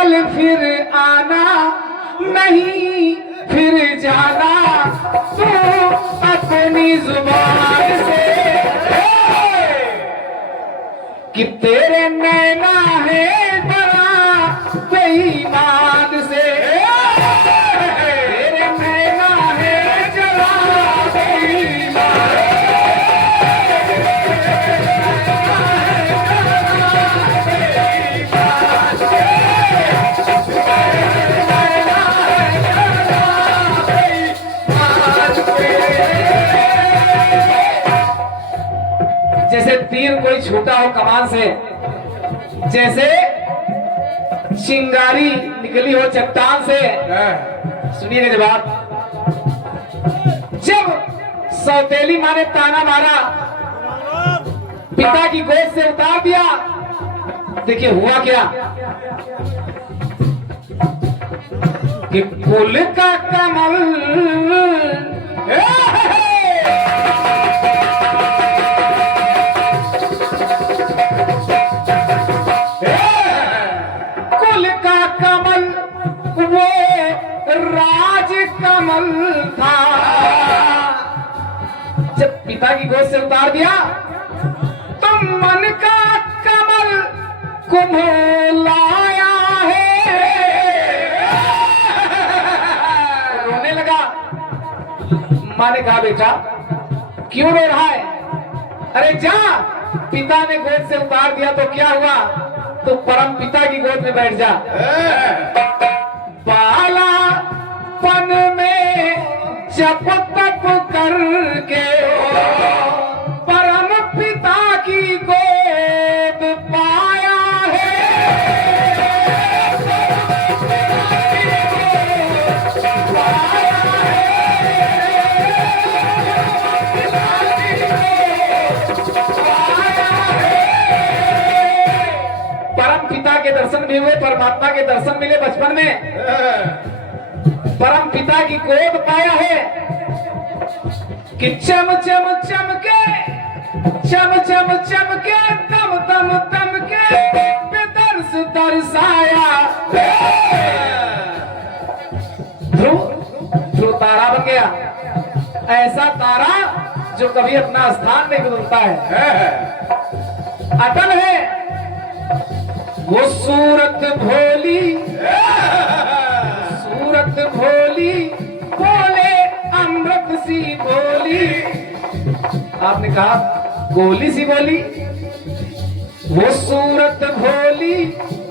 कल फिर आना नहीं फिर जाना तू अपनी जुबान से कि तेरे नैना है डरा बेईमान से तेरे नैना है डरा बेईमान जैसे तीर कोई छूटा हो कमान से, जैसे चिंगारी निकली हो चट्टान से। सुनिए जवाब, जब सौतेली माँ ने ताना मारा, पिता की गोद से उतार दिया, देखिए हुआ क्या कि फूल का कमल राज कमल था। जब पिता की गोद से उतार दिया तो मन का कमल कुम्हलाया है। रोने लगा। माँ ने कहा बेटा क्यों रो रहा है? अरे जा, पिता ने गोद से उतार दिया तो क्या हुआ, तो परम पिता की गोद में बैठ जा। बालापन में जप तप करके परम पिता की गोद पाया है। परम पिता के दर्शन भी हुए, परमात्मा के दर्शन मिले बचपन में, परम पिता की गोद पाया है कि चम चम चमके चम चम चमके तम तम तम के बेदर्श दर्शाया। ध्रुव तारा बन गया, ऐसा तारा जो कभी अपना स्थान नहीं बदलता है, अटल है। वो सूरत भोली बोले अमृत सी बोली। आपने कहा गोली सी बोली, वो सूरत भोली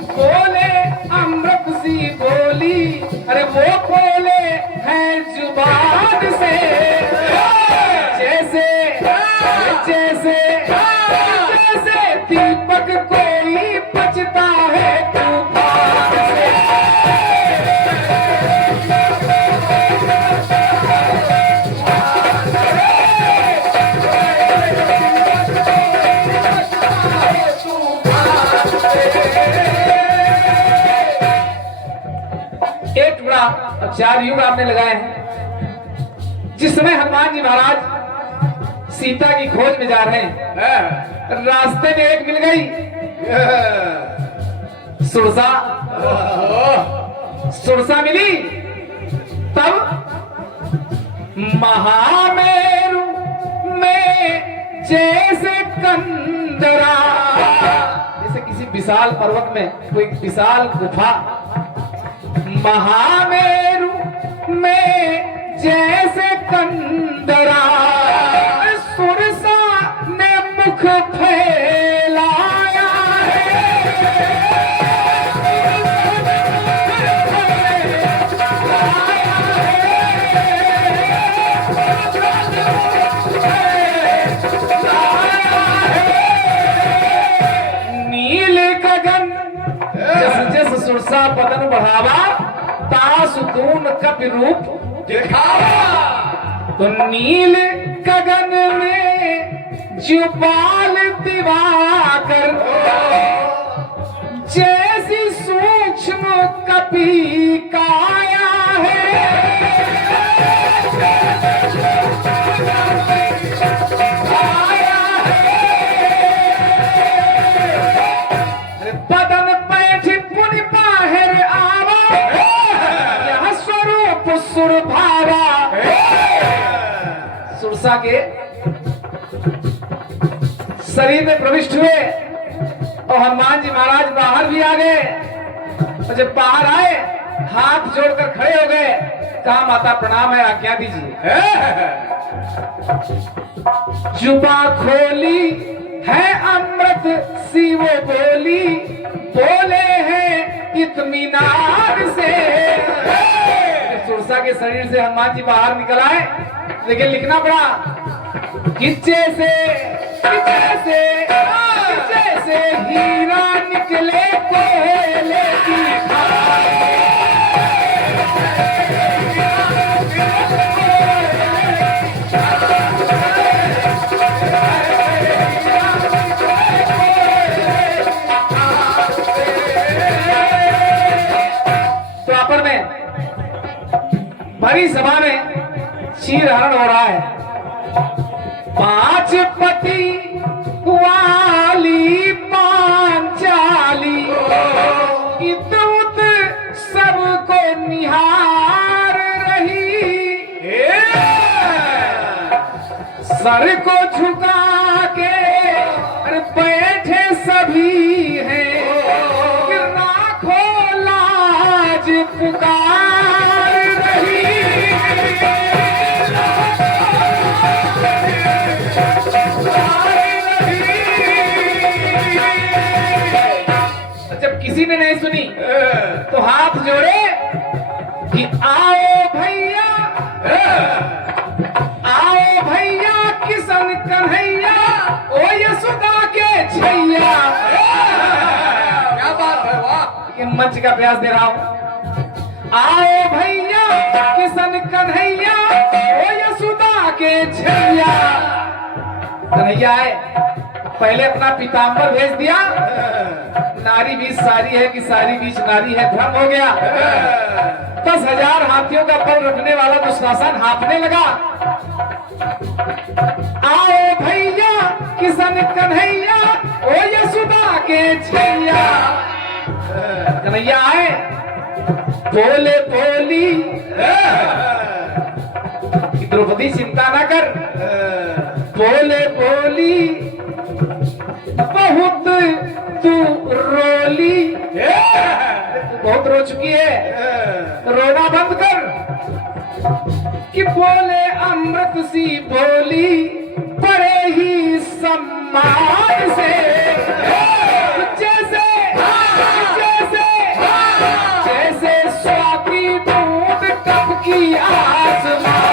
बोले अमृत सी बोली। अरे वो बोले हैं जुबान से, जैसे जैसे जैसे दीपक कोई बचता है तूफान से। एक टुकड़ा और 4 युग आपने लगाए हैं। जिस समय हनुमान जी महाराज सीता की खोज में जा रहे हैं, रास्ते में एक मिल गई सुरसा। सुरसा मिली तब महामेरु में जैसे कंदरा, जैसे किसी विशाल पर्वत में कोई विशाल गुफा, महामेरु में जैसे कंदरा। सुरसा ने मुख फैलाया नील गगन जस जस सुरसा बदन बढ़ावा, तासुदून कपि रूप दिखावा। तो नील गगन में जुबाल दिवाकर जैसी सूक्ष्म कपि काया है। बदन पैठ पुनि बाहर सुरसा के शरीर में प्रविष्ट हुए और हनुमान जी महाराज बाहर भी आ गए। और जब बाहर आए हाथ जोड़कर खड़े हो गए, कहा माता प्रणाम है, आज्ञा दीजिए। जुबा खोली है अमृत सी वो बोली, बोले हैं इत्मीनान से। सुरसा के शरीर से हनुमान जी बाहर निकल आए, लेकिन लिखना पड़ा किच्चे से हीरा निकले कोयले की द्वापर में भरी सभा में चीर हरण हो रहा है। 5 पति वाली पांचाली इतुत सबको निहार रही, सर को झुका के बैठे सभी हैं, राखो लाज पुकार रही। जब किसी ने नहीं सुनी तो हाथ जोड़े कि आओ भैया किशन कन्हैया, ओ यशोदा के छैया। क्या बात है, वाह। लेकिन मंच का प्रयास दे रहा हूं। आओ भैया किशन कन्हैया, ओ यशोदा के छैया। कन्हैया आए, पहले अपना पीताम्बर भेज दिया, नारी बीच सारी है कि सारी बीच नारी है, भ्रम हो गया। 10,000 हाथियों का बल रखने वाला दुशासन हाँफने लगा। आओ भैया किशन कन्हैया, ओ यशोदा के छैया। कन्हैया आए, बोले बोली द्रौपदी चिंता ना कर, बोले बोली बहुत तू रोली, तू बहुत रो चुकी है, रोना बंद कर। कि बोले अमृत सी बोली बड़े ही सम्मान से, जैसे स्वाति बूंद टपकी आसमान।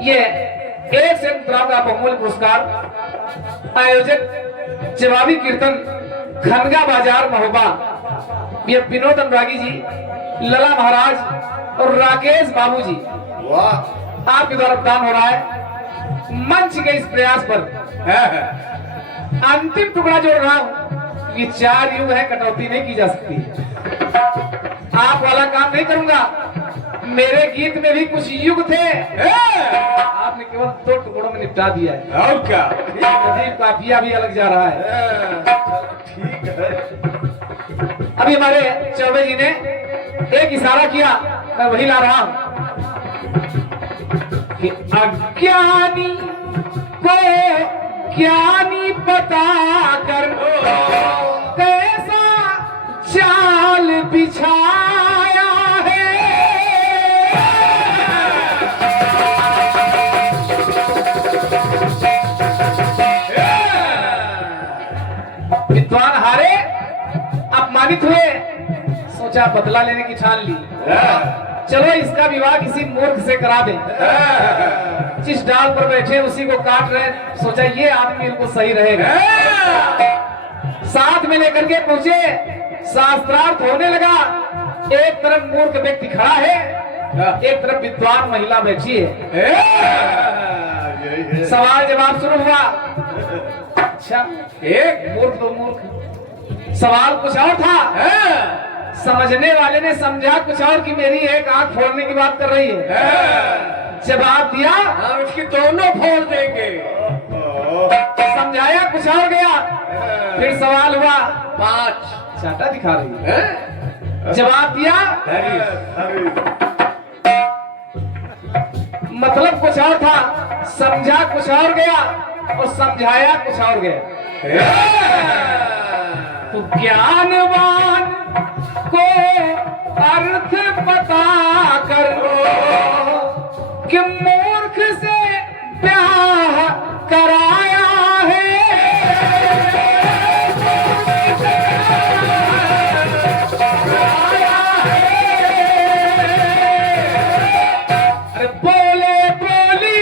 ये एक से का बहुमूल्य पुरस्कार आयोजक जवाबी कीर्तन खनगा बाजार महोबा, ये विनोद अनुरागी जी, लला महाराज और राकेश बाबू जी, वाह, आपके द्वारा प्रदान हो रहा है। मंच के इस प्रयास पर अंतिम टुकड़ा जोड़ रहा हूं। ये 4 युग है, कटौती नहीं की जा सकती। आप वाला काम नहीं करूंगा। मेरे गीत में भी कुछ युग थे, आपने केवल 2 टुकड़ों में निपटा दिया है। और क्या, काफिया भी अलग जा रहा है। ठीक है। अभी हमारे चौबे जी ने एक इशारा किया, मैं वही ला रहा हूं कि अज्ञानी को ज्ञानी बता कर कैसा जाल बिछाया है। विद्वान हारे, अपमानित हुए, सोचा बदला लेने की ठान ली। चलो इसका विवाह किसी मूर्ख से करा दे। जिस डाल पर बैठे उसी को काट रहे, सोचा ये आदमी इनको सही रहेगा। साथ में लेकर के पहुंचे, शास्त्रार्थ होने लगा। एक तरफ मूर्ख व्यक्ति खड़ा है, एक तरफ विद्वान महिला बैठी है। सवाल जवाब शुरू हुआ। अच्छा, एक मूर्ख दो मूर्ख, सवाल कुछ और था। समझने वाले ने समझा कुछ और कि मेरी एक आंख फोड़ने की बात कर रही है। जवाब दिया, हम इसकी दोनों फोड़ देंगे। समझाया कुछ और गया, फिर सवाल हुआ 5 चाटा दिखा रही है, हैं? जवाब दिया, मतलब कुछ और था, समझा कुछ और गया और समझाया कुछ और गया। तो ज्ञानवान को अर्थ पता कर कि मूर्ख से ब्याह कराया है। अरे बोले बोली,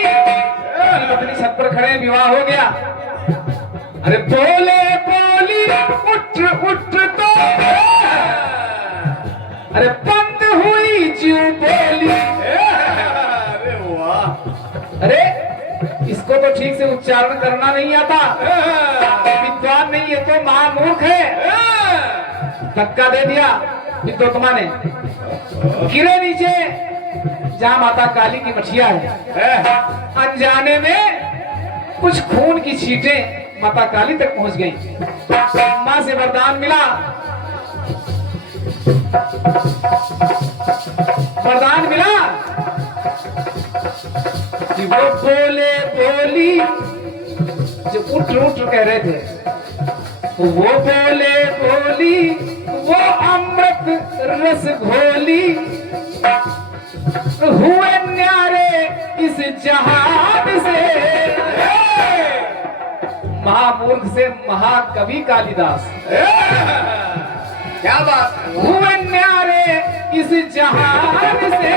पत्नी छत पर खड़े, विवाह हो गया। अरे बोले बोली उठ उठ तो, अरे बंद हुई जीव बोली। अरे वाह, अरे इसको तो ठीक से उच्चारण करना नहीं आता, विद्वान नहीं है तो महामूर्ख है। धक्का दे दिया विद्वत्मा ने, गिरे नीचे जहां माता काली की मछिया है। अनजाने में कुछ खून की छींटें माता काली तक पहुंच गई। मां से वरदान मिला, वरदान मिला कि वो बोले बोली जो उठ उठ कह रहे थे, वो बोले बोली वो अमृत रस घोली, हुए न्यारे इस जहान से। महामूर्ख से महाकवि कालिदास, क्या बात है। हुए न्यारे इस जहान से।